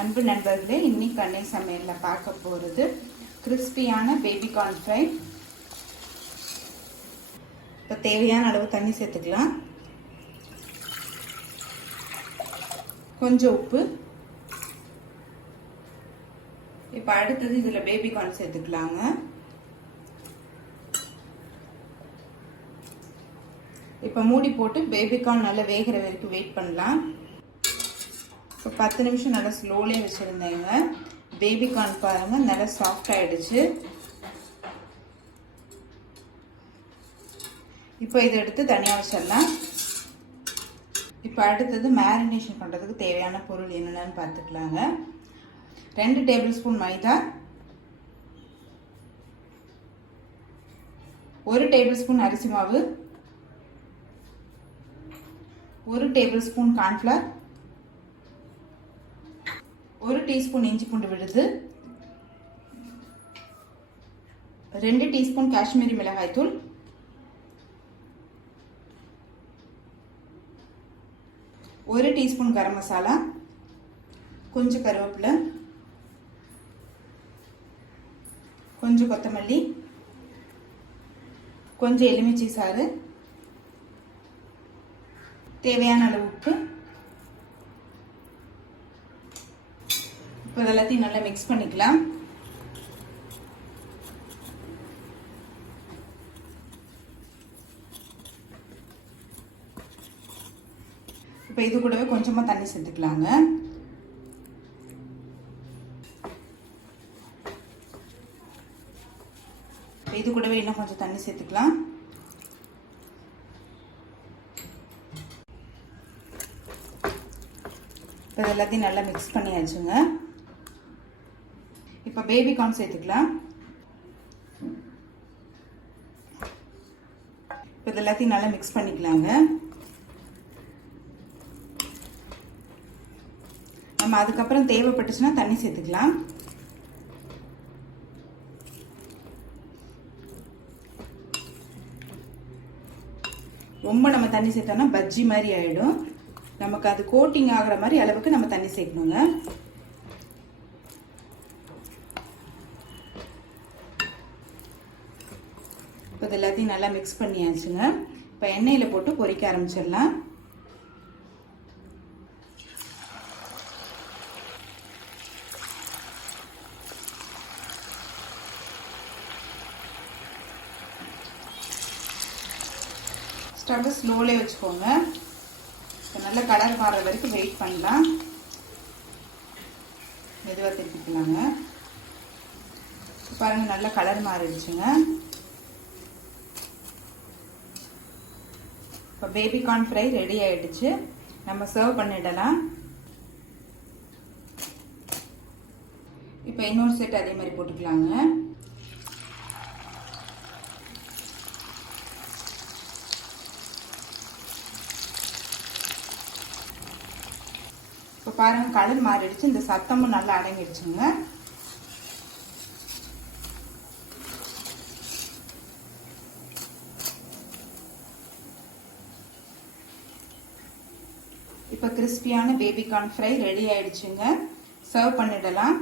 அன்பு நண்பர்களே, இன்னைக்கு அன்னை சமையல்ல பார்க்க போறது கிறிஸ்பியான பேபி கார்ன் ஃப்ரை. இப்போ தேவையான அளவு தண்ணி சேர்த்துக்கலாம். கொஞ்சம் உப்பு. இப்போ அடுத்தது இதுல பேபி கார்ன் சேர்த்துக்கலாங்க. இப்போ மூடி போட்டு பேபி கார்ன் நல்லா வேகிற வரைக்கும் வெயிட் பண்ணலாம். இப்போ 10 நிமிஷம் நல்லா ஸ்லோலியே வச்சுருந்தேங்க. பேபி கார்ன் பாருங்க நல்லா சாஃப்ட் ஆயிடுச்சு. இப்போ இதை எடுத்து தனியாக வச்சிடலாம். இப்போ அடுத்தது மேரினேஷன் பண்ணுறதுக்கு தேவையான பொருள் என்னென்னு பார்த்துக்கலாங்க. 2 டேபிள் ஸ்பூன் மைதா, 1 டேபிள் ஸ்பூன் அரிசி மாவு, 1 டேபிள் ஸ்பூன் கார்ன்ஃப்ளவர், 1 டீஸ்பூன் இஞ்சி பூண்டு விழுது, 2 டீஸ்பூன் காஷ்மீரி மிளகாய் தூள், 1 டீஸ்பூன் கரம் மசாலா, கொஞ்சம் கருவேப்பிலை, கொஞ்சம் கொத்தமல்லி, கொஞ்சம் எலுமிச்சை சாறு, தேவையான அளவு உப்பு. இப்போ எல்லாத்தையும் நல்லா மிக்ஸ் பண்ணிக்கலாம். இப்போ இது கூடவே கொஞ்சமா தண்ணி சேர்த்துக்கலாங்க. இது கூடவே இன்னும் கொஞ்சம் தண்ணி சேர்த்துக்கலாம். இப்போ எல்லாத்தையும் நல்லா மிக்ஸ் பண்ணியாச்சுங்க. இப்போ பேபி கார்ன் சேர்த்துக்கலாம். இப்போ இது எல்லாத்தையும் நல்லா மிக்ஸ் பண்ணிக்கலாங்க. நம்ம அதுக்கப்புறம் தேவைப்பட்டுச்சுன்னா தண்ணி சேர்த்துக்கலாம். ரொம்ப நம்ம தண்ணி சேர்த்தோம்னா பஜ்ஜி மாதிரி ஆயிடும். நமக்கு அது கோட்டிங் ஆகிற மாதிரி அளவுக்கு நம்ம தண்ணி சேர்க்கணுங்க. இப்போ இது எல்லாத்தையும் நல்லா மிக்ஸ் பண்ணியாச்சுங்க. இப்போ எண்ணெயில் போட்டு பொரிக்க ஆரம்பிச்சிடலாம். ஸ்டவ் ஸ்லோலே வச்சுக்கோங்க. நல்ல கலர் மாற வரைக்கும் வெயிட் பண்ணலாம். மெதுவாக திருப்பிக்கலாங்க. பாருங்க நல்ல கலர் மாறிடுச்சுங்க. இப்போ பேபி கார்ன் ஃப்ரை ரெடி ஆயிடுச்சு. நம்ம சர்வ் பண்ணிடலாம். இப்போ இன்னொரு செட் அதே மாதிரி போட்டுக்கலாங்க. இப்போ பாருங்க கலர் மாறிடுச்சு. இந்த சத்தமும் நல்லா அடங்கிடுச்சுங்க. இப்போ கிறிஸ்பியான பேபி கார்ன் ஃப்ரை ரெடி ஆயிடுச்சுங்க. சர்வ் பண்ணிடலாம்.